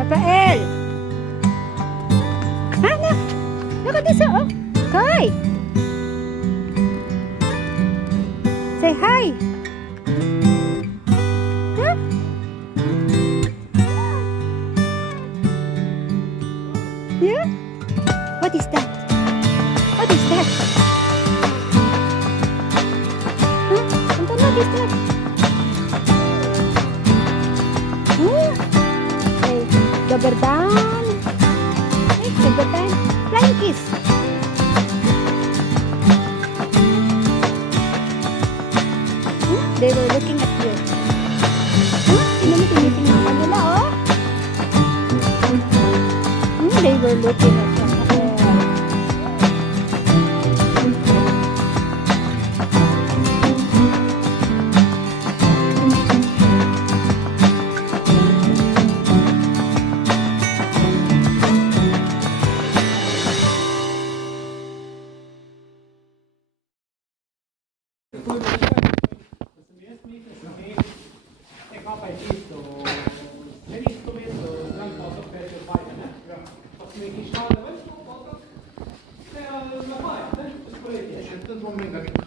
Rafael! Anak! Look at this, oh! Kai! Say hi! Huh? Yeah? What is that? What is that? Huh? What is that? Okay, Gaberdaan. Hey, Gaberdaan. Flying kiss. They were looking at you. Tinitingnan ka nila, oh. They were looking at you. Momento